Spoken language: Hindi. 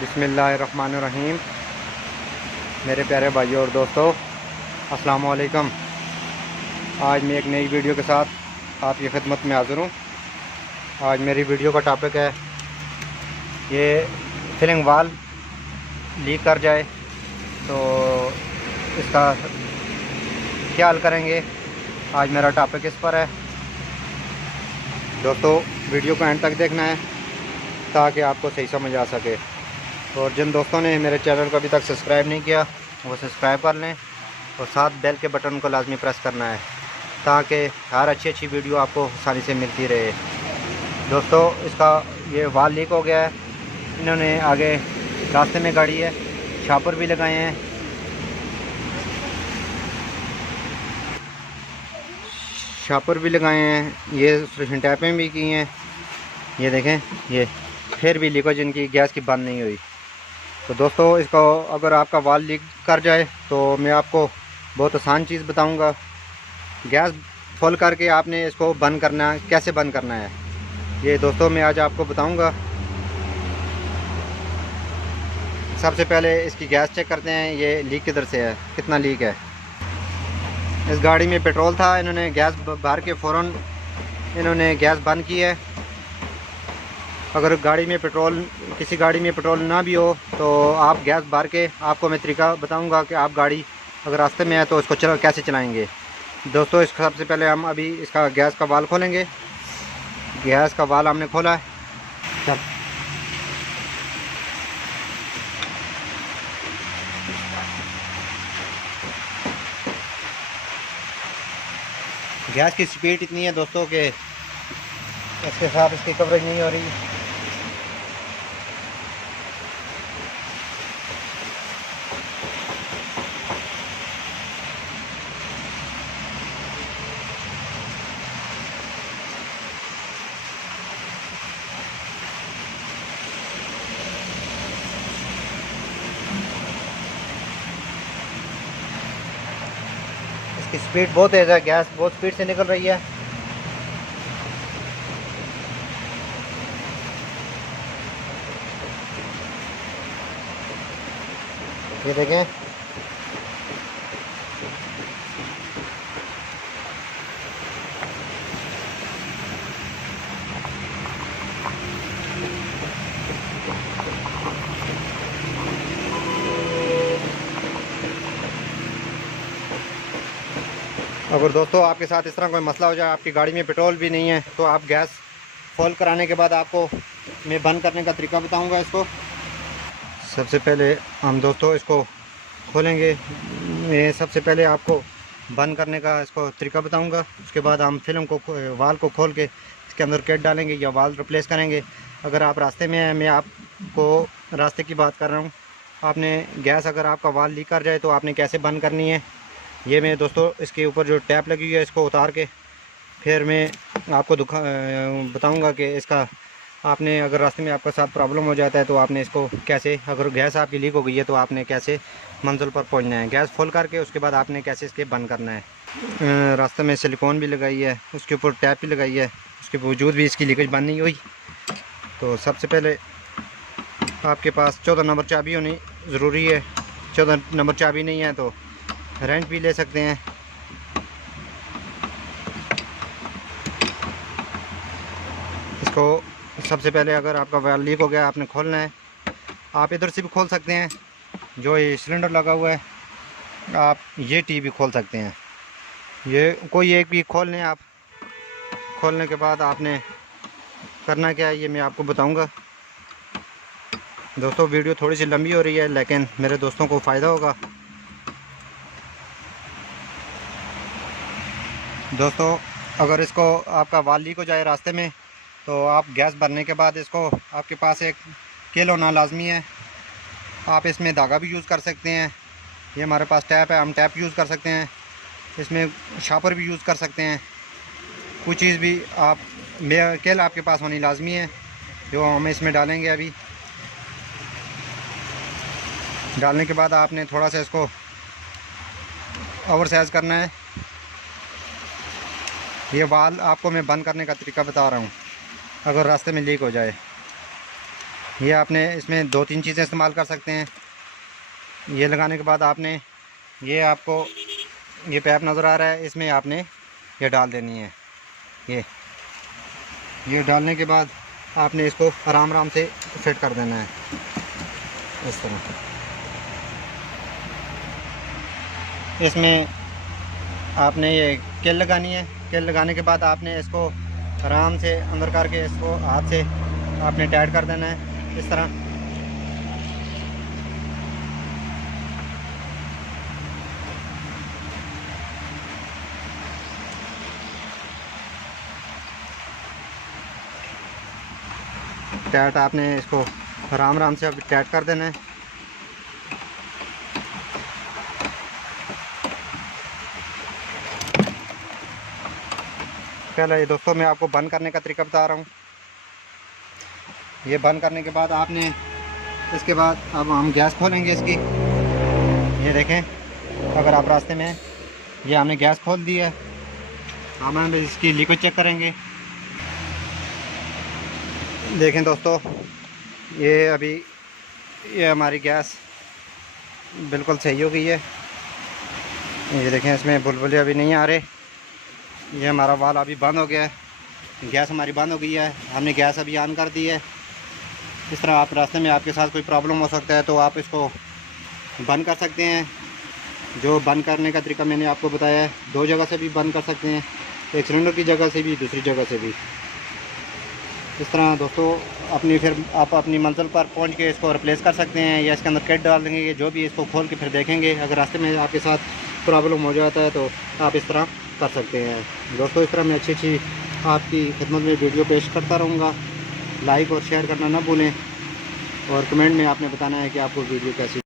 बिस्मिल्लाहिर्रहमानिर्रहीम। मेरे प्यारे भाइयों और दोस्तों, अस्सलाम वालेकुम। आज मैं एक नई वीडियो के साथ आपकी खिदमत में हाज़िर हूँ। आज मेरी वीडियो का टॉपिक है ये सीलिंग वाल लीक कर जाए तो इसका क्या हल करेंगे। आज मेरा टॉपिक इस पर है। दोस्तों, वीडियो को एंड तक देखना है ताकि आपको सही समझ आ सके। और जिन दोस्तों ने मेरे चैनल को अभी तक सब्सक्राइब नहीं किया वो सब्सक्राइब कर लें और साथ बेल के बटन को लाजमी प्रेस करना है ताकि हर अच्छी वीडियो आपको आसानी से मिलती रहे। दोस्तों, इसका ये वाल लीक हो गया है। इन्होंने आगे रास्ते में गाड़ी है, शापर भी लगाए हैं, ये टैपें भी की हैं। ये देखें, ये फिर भी लीकेज इनकी गैस की बंद नहीं हुई। तो दोस्तों, इसको अगर आपका वाल लीक कर जाए तो मैं आपको बहुत आसान चीज़ बताऊंगा। गैस फुल करके आपने इसको बंद करना है। कैसे बंद करना है ये दोस्तों मैं आज आपको बताऊंगा। सबसे पहले इसकी गैस चेक करते हैं, ये लीक किधर से है, कितना लीक है। इस गाड़ी में पेट्रोल था, इन्होंने गैस भर के फ़ौरन इन्होंने गैस बंद की है। अगर किसी गाड़ी में पेट्रोल ना भी हो तो आप गैस भर के, आपको मैं तरीका बताऊंगा कि आप गाड़ी अगर रास्ते में है तो इसको कैसे चलाएंगे। दोस्तों, इसका सबसे पहले हम अभी इसका गैस का वाल खोलेंगे। गैस का वाल हमने खोला है। चल, गैस की स्पीड इतनी है दोस्तों कि इसके साथ इसकी कवरेज नहीं हो रही। इसकी स्पीड बहुत तेज़ है, गैस बहुत स्पीड से निकल रही है। ये देखें, अगर दोस्तों आपके साथ इस तरह कोई मसला हो जाए, आपकी गाड़ी में पेट्रोल भी नहीं है, तो आप गैस फुल कराने के बाद आपको मैं बंद करने का तरीका बताऊंगा। इसको सबसे पहले हम दोस्तों इसको खोलेंगे। मैं सबसे पहले आपको बंद करने का इसको तरीका बताऊंगा। उसके बाद हम वाल को खोल के इसके अंदर किट डालेंगे या वाल रिप्लेस करेंगे। अगर आप रास्ते में हैं, मैं आपको रास्ते की बात कर रहा हूँ। आपने गैस अगर आपका वाल लीक कर जाए तो आपने कैसे बंद करनी है, ये मैं दोस्तों इसके ऊपर जो टैप लगी हुई है इसको उतार के फिर मैं आपको बताऊंगा कि इसका आपने अगर रास्ते में आपके साथ प्रॉब्लम हो जाता है तो आपने इसको कैसे, अगर गैस आपकी लीक हो गई है तो आपने कैसे मंजिल पर पहुंचना है। गैस फुल करके उसके बाद आपने कैसे इसके बंद करना है। रास्ते में सिलिकॉन भी लगाई है, उसके ऊपर टैप भी लगाई है, उसके बावजूद भी इसकी लीकेज बंद नहीं हुई। तो सबसे पहले आपके पास 14 नंबर चाबी होनी ज़रूरी है। 14 नंबर चाबी नहीं है तो रेंट भी ले सकते हैं। इसको सबसे पहले अगर आपका वाल लीक हो गया, आपने खोलना है। आप इधर से भी खोल सकते हैं, जो ये सिलेंडर लगा हुआ है, आप ये टी भी खोल सकते हैं। ये कोई एक भी खोल लें आप। खोलने के बाद आपने करना क्या है ये मैं आपको बताऊंगा। दोस्तों, वीडियो थोड़ी सी लंबी हो रही है लेकिन मेरे दोस्तों को फ़ायदा होगा। दोस्तों, अगर इसको आपका वाल लीक हो जाए रास्ते में तो आप गैस भरने के बाद इसको, आपके पास एक केल होना लाजमी है। आप इसमें धागा भी यूज़ कर सकते हैं। ये हमारे पास टैप है, हम टैप यूज़ कर सकते हैं। इसमें शापर भी यूज़ कर सकते हैं। कुछ चीज़ भी आप केल आपके पास होनी लाजमी है, जो हम इसमें डालेंगे। अभी डालने के बाद आपने थोड़ा सा इसको ओवर साइज़ करना है। ये वाल आपको मैं बंद करने का तरीका बता रहा हूँ अगर रास्ते में लीक हो जाए। ये आपने इसमें 2-3 चीज़ें इस्तेमाल कर सकते हैं। ये लगाने के बाद आपने ये आपको ये पैप नज़र आ रहा है, इसमें आपने ये डाल देनी है। ये डालने के बाद आपने इसको आराम से फिट कर देना है इस तरह। इसमें आपने ये किल लगानी है। किल लगाने के बाद आपने इसको आराम से अंदर करके इसको हाथ से आपने टाइट कर देना है इस तरह। टाइट आपने इसको आराम से अब टाइट कर देना है। पहले ये दोस्तों मैं आपको बंद करने का तरीका बता रहा हूँ। ये बंद करने के बाद आपने इसके बाद अब हम गैस खोलेंगे इसकी। ये देखें, अगर आप रास्ते में ये हमने गैस खोल दी है, हम इसकी लिक्विड चेक करेंगे। देखें दोस्तों, ये अभी ये हमारी गैस बिल्कुल सही हो गई है। ये देखें, इसमें बुलबुले अभी नहीं आ रहे। ये हमारा वाल अभी बंद हो गया है, गैस हमारी बंद हो गई है। हमने गैस अभी ऑन कर दी है। इस तरह आप रास्ते में आपके साथ कोई प्रॉब्लम हो सकता है तो आप इसको बंद कर सकते हैं। जो बंद करने का तरीका मैंने आपको बताया है, 2 जगह से भी बंद कर सकते हैं, एक सिलेंडर की जगह से भी, दूसरी जगह से भी। इस तरह दोस्तों फिर आप अपनी मंजिल पर पहुंच के इसको रिप्लेस कर सकते हैं, या इसके अंदर किट डाल देंगे। जो भी इसको खोल के फिर देखेंगे, अगर रास्ते में आपके साथ प्रॉब्लम हो जाता है तो आप इस तरह कर सकते हैं। दोस्तों इस तरह मैं अच्छी आपकी खिदमत में वीडियो पेश करता रहूँगा। लाइक और शेयर करना ना भूलें, और कमेंट में आपने बताना है कि आपको वीडियो कैसी